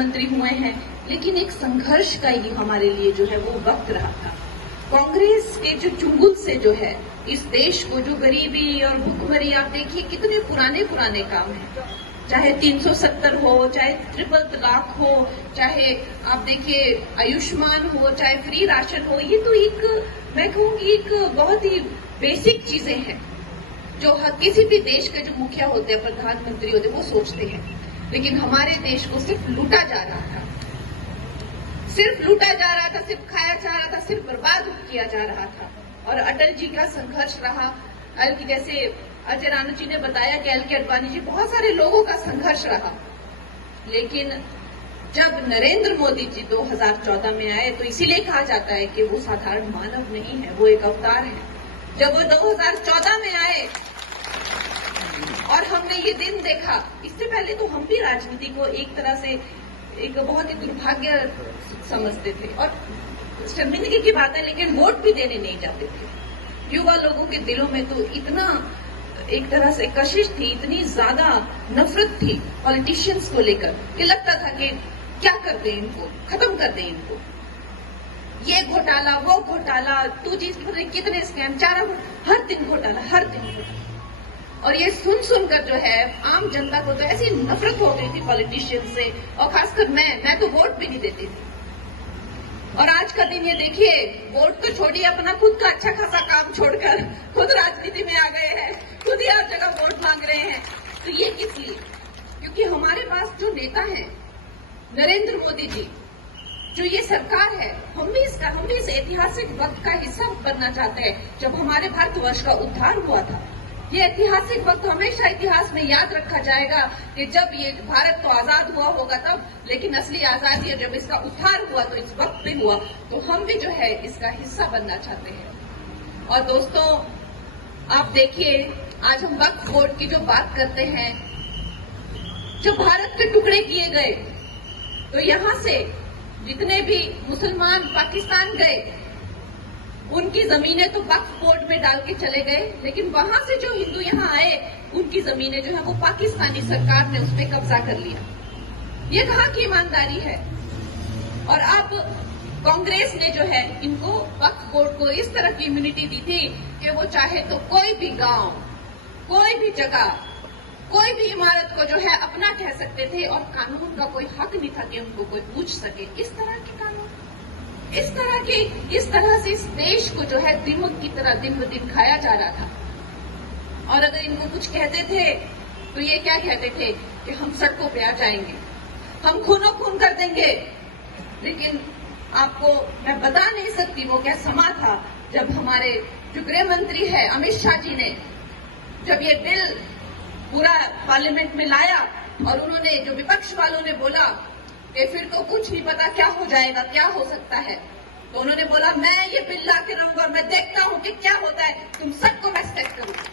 प्रधानमंत्री हुए हैं, लेकिन एक संघर्ष का ही हमारे लिए जो है वो वक्त रहा था। कांग्रेस के जो चुंगल से जो है इस देश को जो गरीबी और भुखमरी, आप देखिए कितने पुराने पुराने काम हैं, चाहे 370 हो, चाहे ट्रिपल तलाक हो, चाहे आप देखिए आयुष्मान हो, चाहे फ्री राशन हो, ये तो एक मैं कहूंगी एक बहुत ही बेसिक चीजें हैं जो हर किसी भी देश के जो मुखिया होते हैं, प्रधानमंत्री होते हैं, वो सोचते हैं। लेकिन हमारे देश को सिर्फ लूटा जा रहा था, सिर्फ लूटा जा रहा था, सिर्फ खाया जा रहा था, सिर्फ बर्बाद किया जा रहा था। और अटल जी का संघर्ष रहा, जैसे अजय राणा जी ने बताया कि एल के अडवाणी जी, बहुत सारे लोगों का संघर्ष रहा। लेकिन जब नरेंद्र मोदी जी 2014 में आए तो इसीलिए कहा जाता है कि वो साधारण मानव नहीं है, वो एक अवतार है। जब वो 2014 में आए और हमने ये दिन देखा, इससे पहले तो हम भी राजनीति को एक तरह से एक बहुत ही दुर्भाग्य समझते थे और शर्मिंदगी की बात है, लेकिन वोट भी देने नहीं जाते थे। युवा लोगों के दिलों में तो इतना एक तरह से कशिश थी, इतनी ज्यादा नफरत थी पॉलिटिशियंस को लेकर कि लगता था कि क्या कर दें इनको, खत्म कर दें इनको, ये घोटाला वो घोटाला, 2G कितने स्कैम, हर दिन घोटाला, हर दिन घोटाला। और ये सुन सुनकर जो है आम जनता को तो ऐसी नफरत हो गई थी पॉलिटिशियंस से, और खासकर मैं तो वोट भी नहीं देती थी। और आज का दिन ये देखिए, वोट तो छोड़िए, अपना खुद का अच्छा खासा काम छोड़कर खुद राजनीति में आ गए हैं, खुद ही हर जगह वोट मांग रहे हैं। तो ये किस लिए? क्योंकि हमारे पास जो नेता हैं, नरेंद्र मोदी जी, जो ये सरकार है, हम भी इस ऐतिहासिक वक्त का हिस्सा बनना चाहते हैं। जब हमारे भारतवर्ष का उद्धार हुआ था, ये ऐतिहासिक वक्त हमेशा इतिहास में याद रखा जाएगा कि जब ये भारत तो आजाद हुआ होगा तब, लेकिन असली आजादी जब इसका उद्धार हुआ तो इस वक्त पे हुआ। तो हम भी जो है इसका हिस्सा बनना चाहते हैं। और दोस्तों, आप देखिए, आज हम वक्फ बोर्ड की जो बात करते हैं, जब भारत के टुकड़े किए गए तो यहां से जितने भी मुसलमान पाकिस्तान गए, उनकी जमीनें तो वक्फ बोर्ड में डाल के चले गए, लेकिन वहां से जो हिंदू यहां आए, उनकी जमीनें जो है वो पाकिस्तानी सरकार ने उस पर कब्जा कर लिया। ये कहां की ईमानदारी है? और अब कांग्रेस ने जो है इनको वक्फ बोर्ड को इस तरह की इम्यूनिटी दी थी कि वो चाहे तो कोई भी गांव, कोई भी जगह, कोई भी इमारत को जो है अपना कह सकते थे और कानून का कोई हक नहीं था कि उनको कोई पूछ सके। इस तरह के कानून, इस तरह से इस देश को जो है दिमक की तरह दिन ब दिन खाया जा रहा था। और अगर इनको कुछ कहते थे तो ये क्या कहते थे कि हम सड़कों पे आ जाएंगे, हम खूनो खून कर देंगे। लेकिन आपको मैं बता नहीं सकती वो क्या समा था जब हमारे जो गृह मंत्री है अमित शाह जी ने जब ये बिल पूरा पार्लियामेंट में लाया और उन्होंने, जो विपक्ष वालों ने बोला कि फिर तो कुछ नहीं पता क्या हो जाएगा, क्या हो सकता है, तो उन्होंने बोला मैं ये बिल ला के रहूंगा और मैं देखता हूं कि क्या होता है, तुम सबको मैं सेट करूंगा।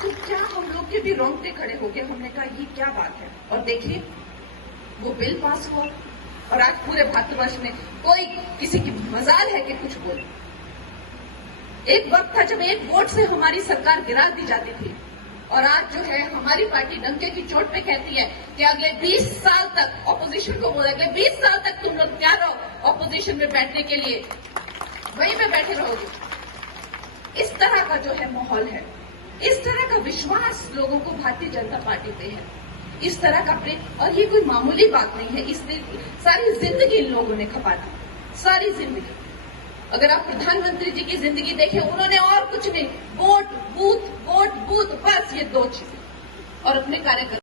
तो क्या हम लोग के भी रोंगटे खड़े हो गए, हमने कहा ये क्या बात है। और देखिए वो बिल पास हुआ और आज पूरे भारतवर्ष में कोई किसी की मजाल है कि कुछ बोले। एक वक्त था जब एक वोट से हमारी सरकार गिरा दी जाती थी, और आज जो है हमारी पार्टी डंके की चोट पे कहती है कि अगले 20 साल तक ऑपोजिशन को बोला, अगले 20 साल तक तुम लोग तैयार रहो ऑपोजिशन में बैठने के लिए, वहीं पे बैठे रहोगे। इस तरह का जो है माहौल है, इस तरह का विश्वास लोगों को भारतीय जनता पार्टी पे है, इस तरह का प्रेम। और ये कोई मामूली बात नहीं है, इसने सारी जिंदगी इन लोगों ने खपा दी, सारी जिंदगी। अगर आप प्रधानमंत्री जी की जिंदगी देखें, उन्होंने और कुछ नहीं, वोट बूथ, बस ये 2 चीजें, और अपने कार्यकर्ता